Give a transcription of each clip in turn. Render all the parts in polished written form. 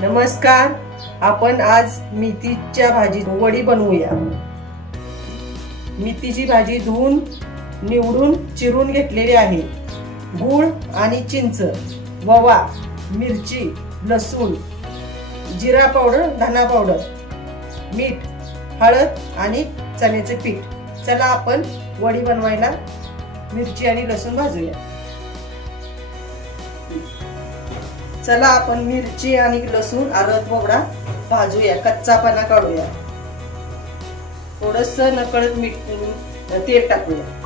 नमस्कार. आपण आज मेथीच्या भाजी वडी बनवूया. मेथीची भाजी धुवून निवडून चिरून घेतलेली आहे. गूळ आणि चिंच, ओवा, मिरची, लसूण, जिरा पावडर, धना पावडर, मीठ, हळद आणि चण्याचे पीठ. चला आपण वडी बनवायला मिरची आणि लसूण भाजूया. चला आपण मिरची आणि लसूण अर्ध बोगडा भाजूया, कच्चापणा काढूया. थोडस नकळत मीठ तेल टाकूया.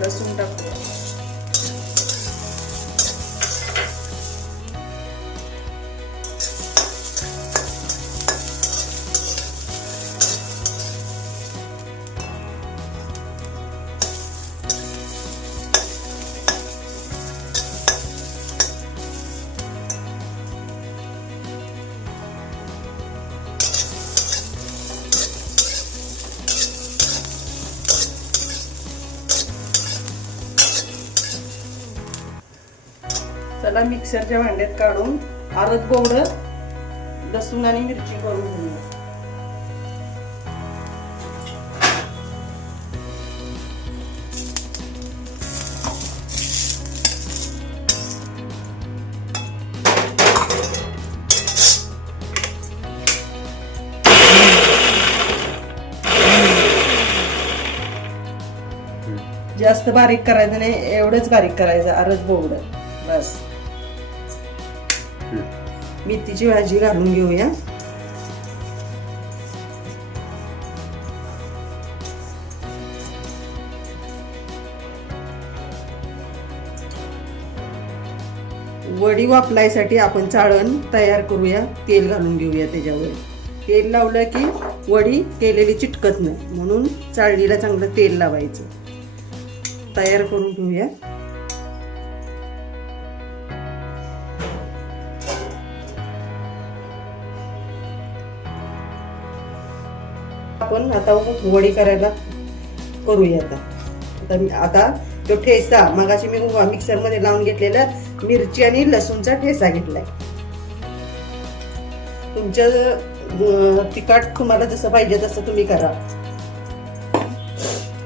लसूण टाकूया. चला मिक्सरच्या भांड्यात काढून अर्ध बोगडं लसूण आणि मिरची करून घेऊया. जास्त बारीक करायचं नाही, एवढंच बारीक करायचं अर्ध बोगडं बस. मेथीची भाजी घालून घेऊया. वडी वापरायसाठी आपण चाळण तयार करूया. तेल घालून घेऊया. त्याच्यावर तेल लावलं की वडी केलेली चिटकत नाही, म्हणून चाळणीला चांगलं तेल लावायचं. तयार करून घेऊया. आपण आता वडी करायला करूया. आता तो ठेसा मगाशी मी मिक्सर मध्ये लावून घेतलेला मिरची आणि लसूणचा ठेसा घेतलाय. तुमच्या तिखट तुम्हाला जसं पाहिजे तसं तुम्ही करा.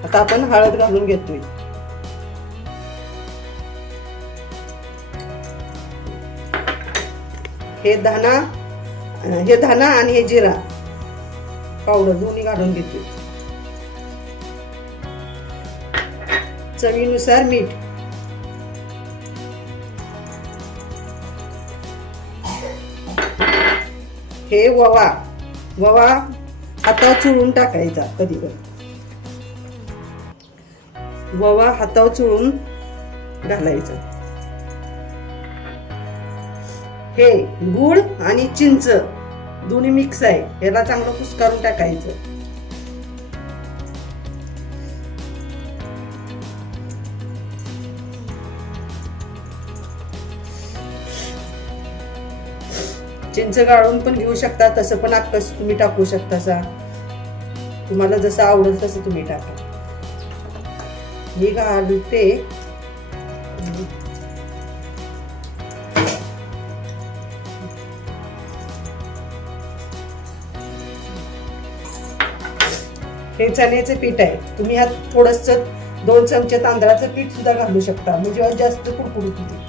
आता आपण हळद घालून घेतोय. हे धना आणि हे जिरा पावडर दोन्ही घालून घेतोय. चवीनुसार मीठ, हे ओवा हातावर चुळून टाकायचा. कधी ओवा हातावर चुळून घालायचा. हे गूळ आणि चिंच दोन्ही मिक्स आहे, याला चांगलं कुस्करून टाकायचं. चिंच गाळून पण घेऊ शकता, तसं पण अक्कस तुम्ही टाकू शकता. तुम्हाला जसं आवडेल तसं तुम्ही टाका. हे घालते. हे चण्याचे पीठ आहे. तुम्ही ह्यात थोडस 2 चमचे तांदळाचं पीठ सुद्धा घालू शकता, म्हणजे जास्त कुरकुरीत होते.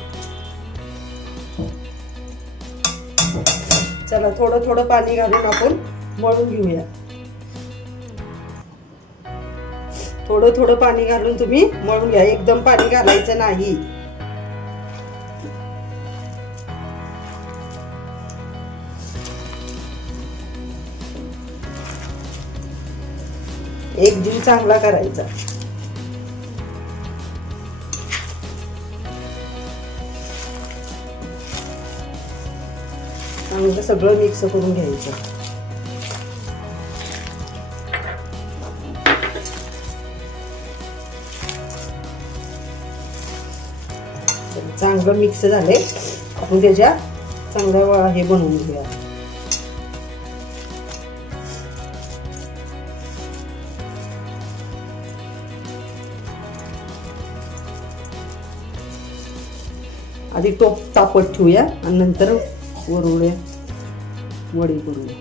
चला थोडं थोडं पाणी घालून आपण मळून घेऊया. थोडं थोडं पाणी घालून तुम्ही मळून घ्या. एकदम पाणी घालायचं नाही. एक जीव चांगला करायचा. चांगलं सगळं मिक्स करून घ्यायचं. चांगलं मिक्स झाले. आपण त्याच्या चांगला हे बनवून घेऊया. आधी टोप तापत ठेवूया आणि नंतर वरुड्या वडी करूया.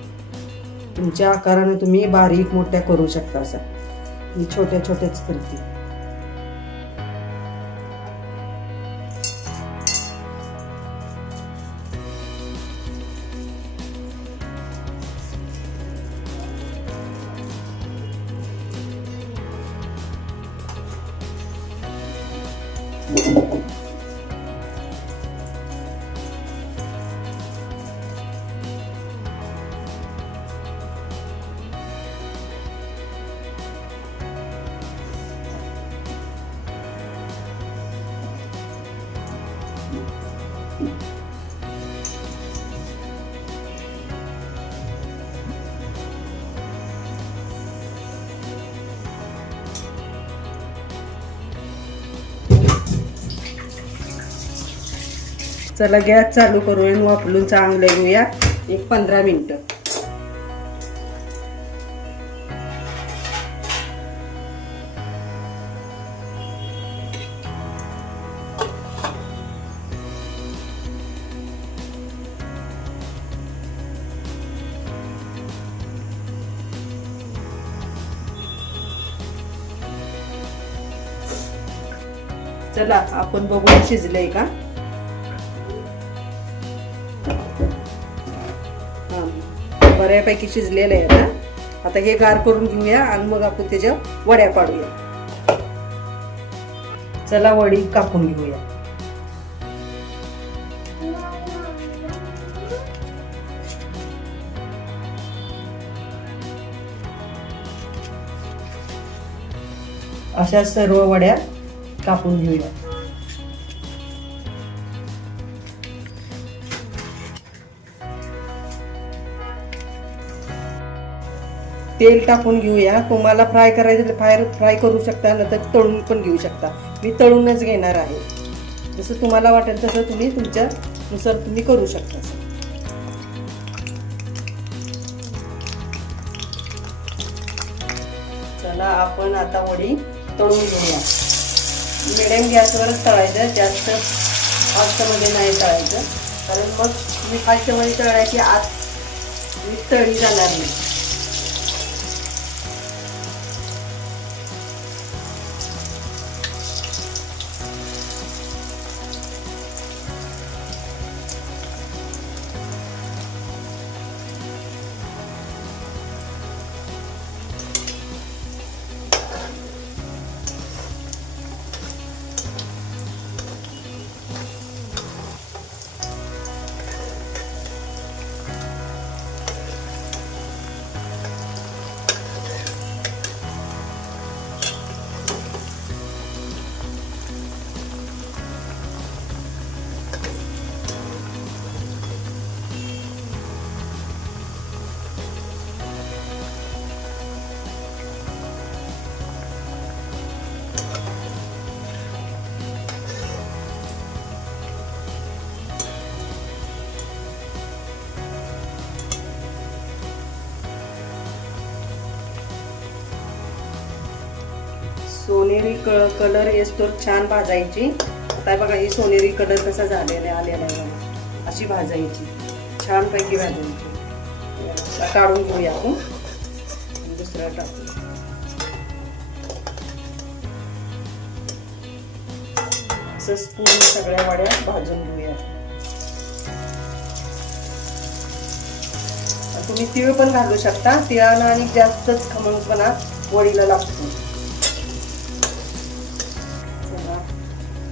तुमच्या आकाराने तुम्ही बारीक मोठ्या करू शकता. असं मी छोट्या छोट्याच करते. चला गॅस चालू करूया. वापरून चांगलं घेऊया. एक 15 मिनिटं. चला आपण बघूया शिजलंय का. बऱ्यापैकी शिजलेलं आहे. आता हे गार करून घेऊया आणि मग आपण त्याच्या वड्या पाडूया. चला वडी कापून घेऊया. अशा सर्व वड्या कापून घेऊया. तेल टाकून घेऊया. तुम्हाला फ्राय करायचं फ्राय करू शकता, नंतर तळून पण घेऊ शकता. मी तळूनच घेणार आहे. जसं तुम्हाला वाटेल तसं तुम्ही तुमच्यानुसार तुम्ही करू शकता. चला आपण आता वडी तळून घेऊया. मिडियम गॅसवरच तळायचं, जास्त फास्टमध्ये नाही तळायचं, कारण मग तुम्ही फास्टमध्ये तळायची आत तळली जाणार नाही. सोनेरी कलर येतो छान भाजायची. आता बघा ही सोनेरी कलर कसा झालेला आलेला आहे बघा. अशी भाजायची, छान पैकी भाजायची. काढून घेऊया आपण. दुसरा टाकू. असं पूर्ण सगळ्या वड्या भाजून घेऊया. तुम्ही तीळ पण घालू शकता. तिळानं आणि जास्तच खमंगपणा वडीला लागतो.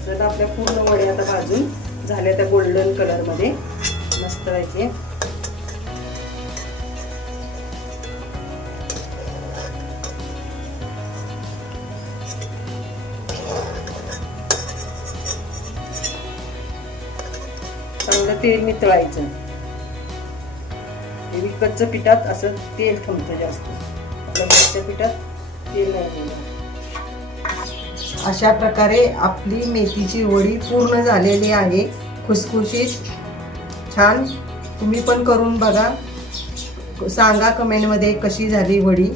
तर आपल्या पूर्ण वड्या आता भाजून झाल्या त्या गोल्डन कलर मध्ये मस्त पैकी. चांगलं तेल मितळायचं. हे विकतचं पिठात असं तेल थांबतं जास्त, आपल्या घरच्या पिठात तेल नाही थांबत. अशा प्रकारे आपली मेथीची वडी पूर्ण झालेली आहे, खुसखुशीत छान. तुम्ही पण करून बघा, सांगा कमेंटमध्ये कशी झाली वडी.